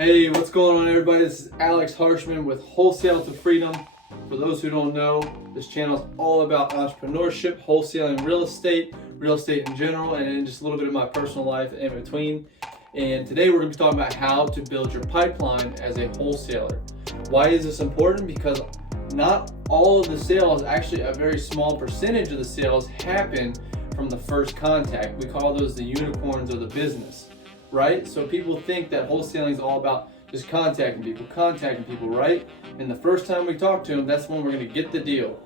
Hey, what's going on everybody? This is Alex Harshman with Wholesale to Freedom. For those who don't know, this channel is all about entrepreneurship, wholesaling real estate in general, and then just a little bit of my personal life in between. And today we're going to be talking about how to build your pipeline as a wholesaler. Why is this important? Because not all of the sales, actually a very small percentage of the sales happen from the first contact. We call those the unicorns of the business. Right? So people think that wholesaling is all about just contacting people, right? And the first time we talk to them, that's when we're going to get the deal.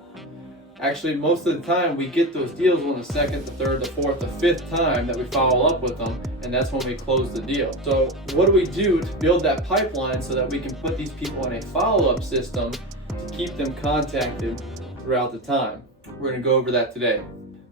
Actually, most of the time we get those deals on the second, the third, the fourth, the fifth time that we follow up with them, and that's when we close the deal. So what do we do to build that pipeline so that we can put these people in a follow-up system to keep them contacted throughout the time? We're going to go over that today.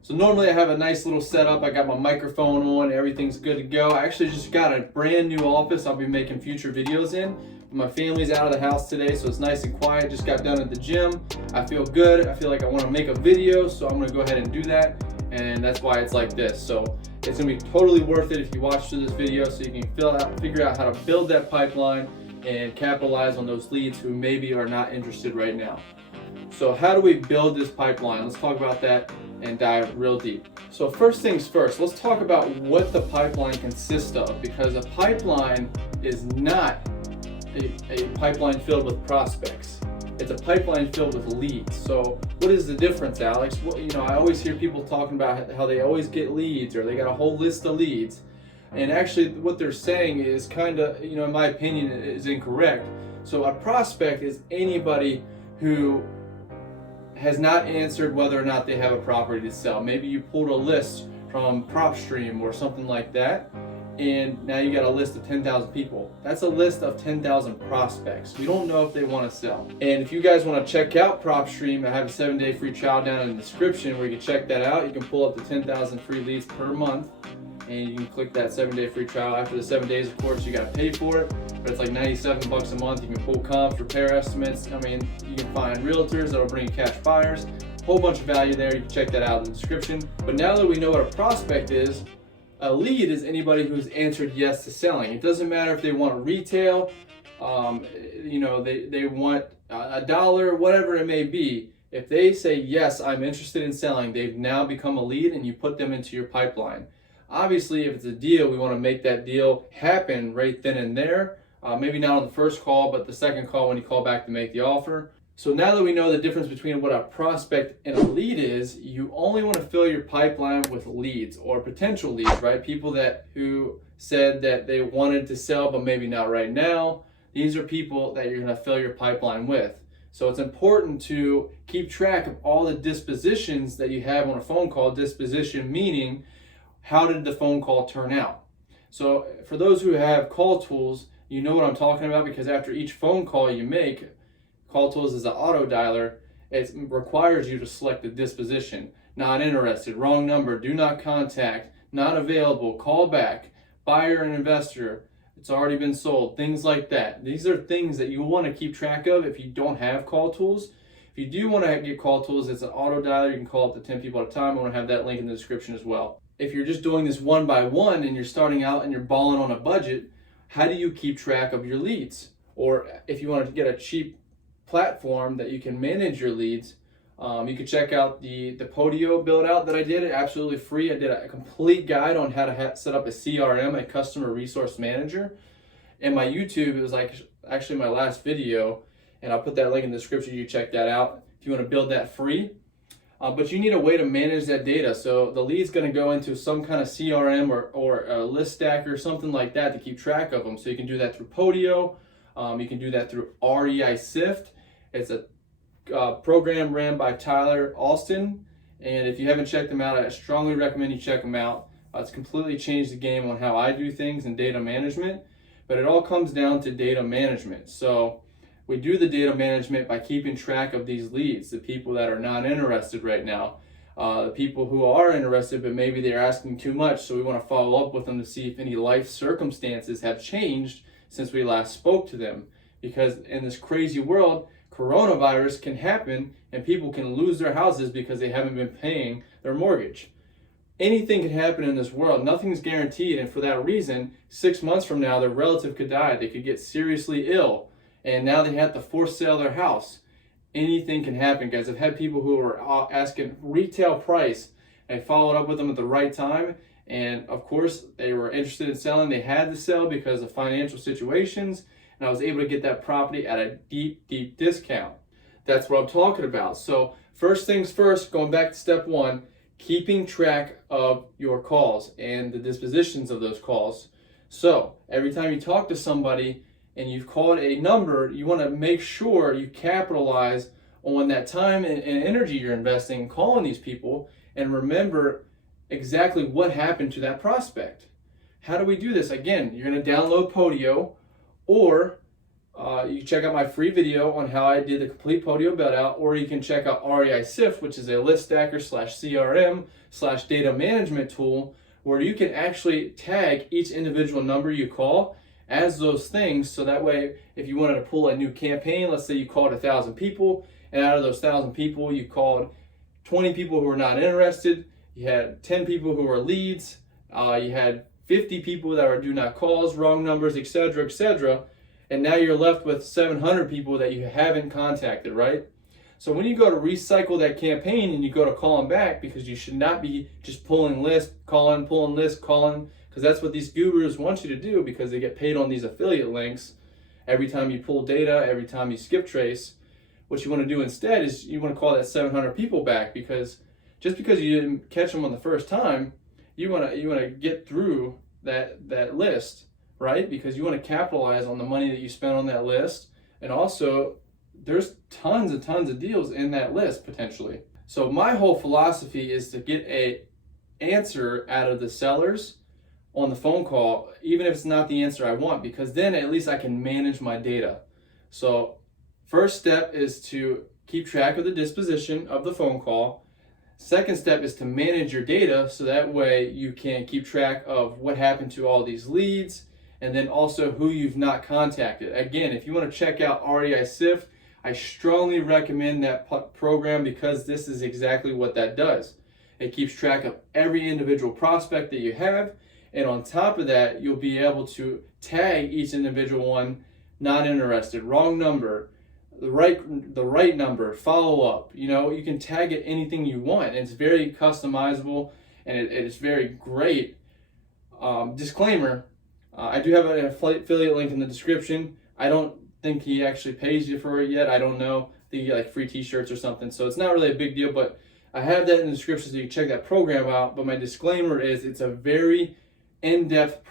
So normally I have a nice little setup. I got my microphone on, everything's good to go. I actually just got a brand new office I'll be making future videos in. My family's out of the house today, so it's nice and quiet. Just got done at the gym. I feel good. I feel like I want to make a video, so I'm going to go ahead and do that. And that's why it's like this. So it's going to be totally worth it if you watch through this video so you can figure out how to build that pipeline and capitalize on those leads who maybe are not interested right now. So how do we build this pipeline? Let's talk about that and dive real deep. So first things first, let's talk about what the pipeline consists of, because a pipeline is not a pipeline filled with prospects. It's a pipeline filled with leads. So what is the difference, Alex? Well, I always hear people talking about how they always get leads or they got a whole list of leads. And actually what they're saying is kind of, in my opinion, is incorrect. So a prospect is anybody who has not answered whether or not they have a property to sell. Maybe you pulled a list from Propstream or something like that, and now you got a list of 10,000 people. That's a list of 10,000 prospects. We don't know if they want to sell. And if you guys want to check out Propstream, I have a 7-day free trial down in the description where you can check that out. You can pull up to 10,000 free leads per month, and you can click that 7-day free trial. After the 7 days, of course, you got to pay for it, but it's like $97 a month. You can pull comps, repair estimates. You can find realtors that'll bring you cash buyers. Whole bunch of value there. You can check that out in the description. But now that we know what a prospect is, a lead is anybody who's answered yes to selling. It doesn't matter if they want retail, they want $1, whatever it may be. If they say, yes, I'm interested in selling, they've now become a lead and you put them into your pipeline. Obviously, if it's a deal, we want to make that deal happen right then and there. Maybe not on the first call, but the second call when you call back to make the offer. So now that we know the difference between what a prospect and a lead is, you only want to fill your pipeline with leads or potential leads, right? People who said that they wanted to sell, but maybe not right now. These are people that you're going to fill your pipeline with. So it's important to keep track of all the dispositions that you have on a phone call. Disposition meaning, how did the phone call turn out? So for those who have Calltools, you know what I'm talking about, because after each phone call you make, Calltools is an auto dialer. It requires you to select the disposition. Not interested, wrong number, do not contact, not available, call back, buyer and investor, it's already been sold, things like that. These are things that you want to keep track of if you don't have Calltools. If you do want to get Calltools, it's an auto dialer. You can call up to 10 people at a time. I want to have that link in the description as well. If you're just doing this one by one and you're starting out and you're balling on a budget, how do you keep track of your leads? Or if you want to get a cheap platform that you can manage your leads, you can check out the Podio build out that I did. Absolutely free. I did a complete guide on how to set up a CRM, a customer resource manager. And my YouTube, it was actually my last video, and I'll put that link in the description. You check that out if you want to build that free. But you need a way to manage that data. So the lead's going to go into some kind of CRM or a list stacker, something like that, to keep track of them. So you can do that through Podio. You can do that through REISift. It's a program ran by Tyler Alston. And if you haven't checked them out, I strongly recommend you check them out. It's completely changed the game on how I do things in data management. But it all comes down to data management. So we do the data management by keeping track of these leads, the people that are not interested right now, the people who are interested, but maybe they're asking too much. So we want to follow up with them to see if any life circumstances have changed since we last spoke to them. Because in this crazy world, coronavirus can happen and people can lose their houses because they haven't been paying their mortgage. anything can happen in this world. Nothing's guaranteed, and for that reason, 6 months from now, their relative could die. They could get seriously ill, and now they have to force sell their house. Anything can happen, guys. I've had people who were asking retail price. I followed up with them at the right time, and of course, they were interested in selling. They had to sell because of financial situations, and I was able to get that property at a deep, deep discount. That's what I'm talking about. So first things first, going back to step one, keeping track of your calls and the dispositions of those calls. So every time you talk to somebody and you've called a number, you want to make sure you capitalize on that time and energy you're investing in calling these people, and remember exactly what happened to that prospect. How do we do this? Again, you're going to download Podio, or you check out my free video on how I did the complete Podio build out, or you can check out REISift, which is a list stacker / CRM / data management tool, where you can actually tag each individual number you call as those things. So that way, if you wanted to pull a new campaign, let's say you called 1,000 people, and out of those 1,000 people, you called 20 people who were not interested, you had 10 people who were leads, you had 50 people that were do not calls, wrong numbers, etc., etc., and now you're left with 700 people that you haven't contacted, right? So when you go to recycle that campaign and you go to call them back, because you should not be just pulling lists, calling, pulling lists, calling, because that's what these gurus want you to do, because they get paid on these affiliate links every time you pull data, every time you skip trace. What you want to do instead is you want to call that 700 people back, because just because you didn't catch them on the first time, you want to get through that list, right? Because you want to capitalize on the money that you spent on that list, and also there's tons and tons of deals in that list potentially. So my whole philosophy is to get a answer out of the sellers on the phone call, even if it's not the answer I want, because then at least I can manage my data. So first step is to keep track of the disposition of the phone call. Second step is to manage your data, so that way you can keep track of what happened to all these leads, and then also who you've not contacted. Again, if you want to check out REISift, I strongly recommend that program, because this is exactly what that does. It keeps track of every individual prospect that you have, and on top of that, you'll be able to tag each individual one, not interested, wrong number, the right number, follow up. You know, you can tag it anything you want, and it's very customizable, and it is very great. Disclaimer, I do have an affiliate link in the description. I don't think he actually pays you for it yet. I don't know. I think you get like free t-shirts or something, so it's not really a big deal, but I have that in the description so you can check that program out. But my disclaimer is it's a very in-depth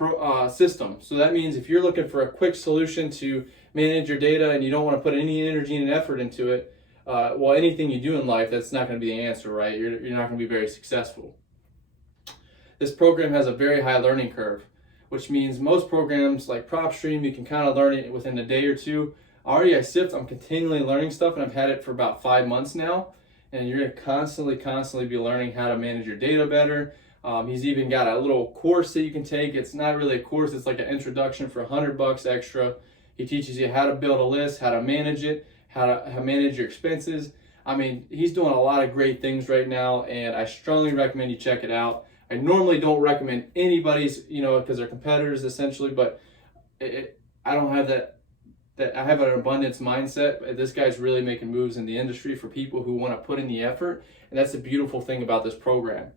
system. So that means if you're looking for a quick solution to manage your data and you don't want to put any energy and effort into it, well, anything you do in life, that's not going to be the answer, right? You're not going to be very successful. This program has a very high learning curve, which means most programs like Propstream, you can kind of learn it within a day or two. REISift, I'm continually learning stuff, and I've had it for about 5 months now, and you're going to constantly be learning how to manage your data better. He's even got a little course that you can take. It's not really a course, it's like an introduction for $100 extra. He teaches you how to build a list, how to manage it, how to manage your expenses. I mean, he's doing a lot of great things right now, and I strongly recommend you check it out. I normally don't recommend anybody's, because they're competitors essentially, but I don't have that. I have an abundance mindset. This guy's really making moves in the industry for people who want to put in the effort, and that's the beautiful thing about this program.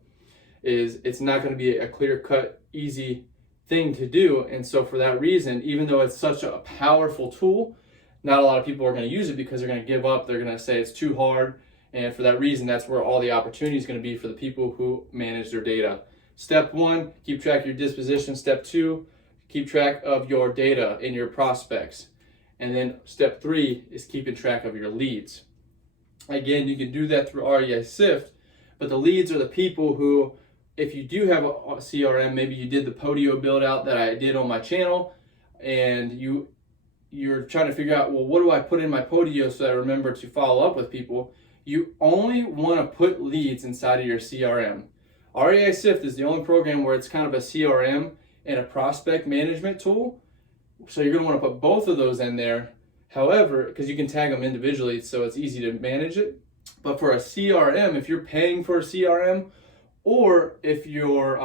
Is it's not going to be a clear-cut, easy thing to do. And so for that reason, even though it's such a powerful tool, not a lot of people are going to use it because they're going to give up. They're going to say it's too hard. And for that reason, that's where all the opportunity is going to be for the people who manage their data. Step 1, keep track of your disposition. Step 2, keep track of your data and your prospects. And then step 3 is keeping track of your leads. Again, you can do that through REISift, but the leads are the people who, if you do have a CRM, maybe you did the Podio build out that I did on my channel, and you're trying to figure out, well, what do I put in my Podio so that I remember to follow up with people? You only want to put leads inside of your CRM. REISift is the only program where it's kind of a CRM and a prospect management tool. So you're going to want to put both of those in there. However, because you can tag them individually, so it's easy to manage it. But for a CRM, if you're paying for a CRM, or if you're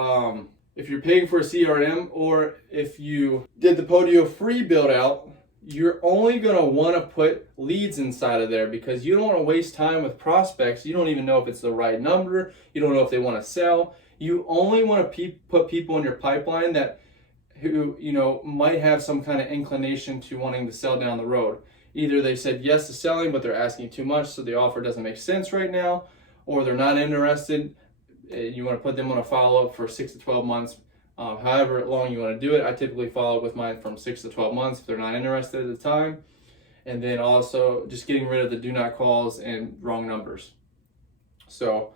paying for a CRM, or if you did the Podio free build out, you're only going to want to put leads inside of there because you don't want to waste time with prospects. You don't even know if it's the right number. You don't know if they want to sell. You only want to put people in your pipeline who might have some kind of inclination to wanting to sell down the road. Either they said yes to selling, but they're asking too much, so the offer doesn't make sense right now, or they're not interested. You want to put them on a follow-up for 6 to 12 months. However long you want to do it. I typically follow up with mine from 6 to 12 months if they're not interested at the time. And then also just getting rid of the do not calls and wrong numbers. So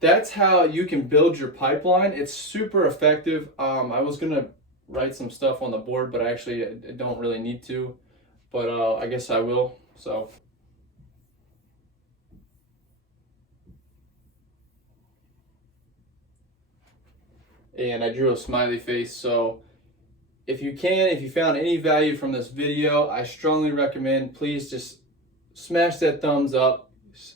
that's how you can build your pipeline. It's super effective. I was going to write some stuff on the board, but I don't really need to. But I guess I will. So. And I drew a smiley face. So if you found any value from this video, I strongly recommend, please just smash that thumbs up,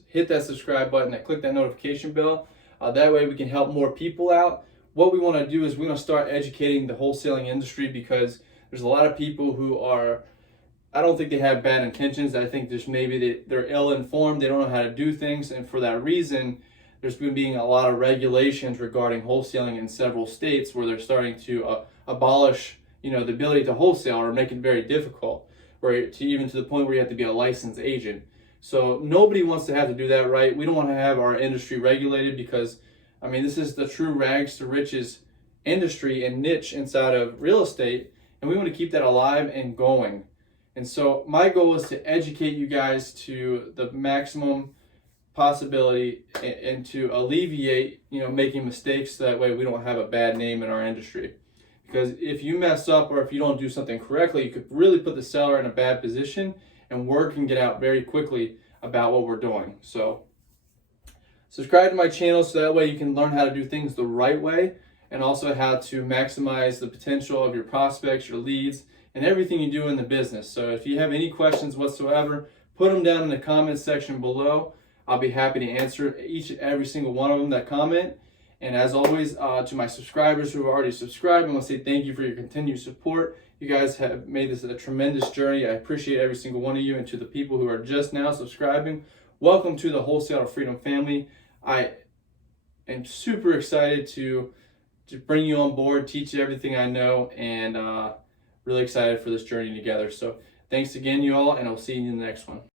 hit that subscribe button, and click that notification bell. That way we can help more people out. What we want to do is we're going to start educating the wholesaling industry, because there's a lot of people who I don't think they have bad intentions. I think just maybe they're ill-informed. They don't know how to do things. And for that reason, there's been being a lot of regulations regarding wholesaling in several states where they're starting to abolish, the ability to wholesale, or make it very difficult, even to the point where you have to be a licensed agent. So nobody wants to have to do that, right? We don't want to have our industry regulated, because, this is the true rags to riches industry and niche inside of real estate, and we want to keep that alive and going. And so my goal is to educate you guys to the maximum possibility and to alleviate making mistakes, so that way we don't have a bad name in our industry. Because if you mess up, or if you don't do something correctly, you could really put the seller in a bad position, and word can get out very quickly about what we're doing. So subscribe to my channel, so that way you can learn how to do things the right way, and also how to maximize the potential of your prospects, your leads, and everything you do in the business. So if you have any questions whatsoever, put them down in the comments section below. I'll be happy to answer each and every single one of them that comment. And as always, to my subscribers who have already subscribed, I want to say thank you for your continued support. You guys have made this a tremendous journey. I appreciate every single one of you. And to the people who are just now subscribing, welcome to the Wholesale Freedom family. I am super excited to bring you on board, teach you everything I know, and really excited for this journey together. So thanks again, you all, and I'll see you in the next one.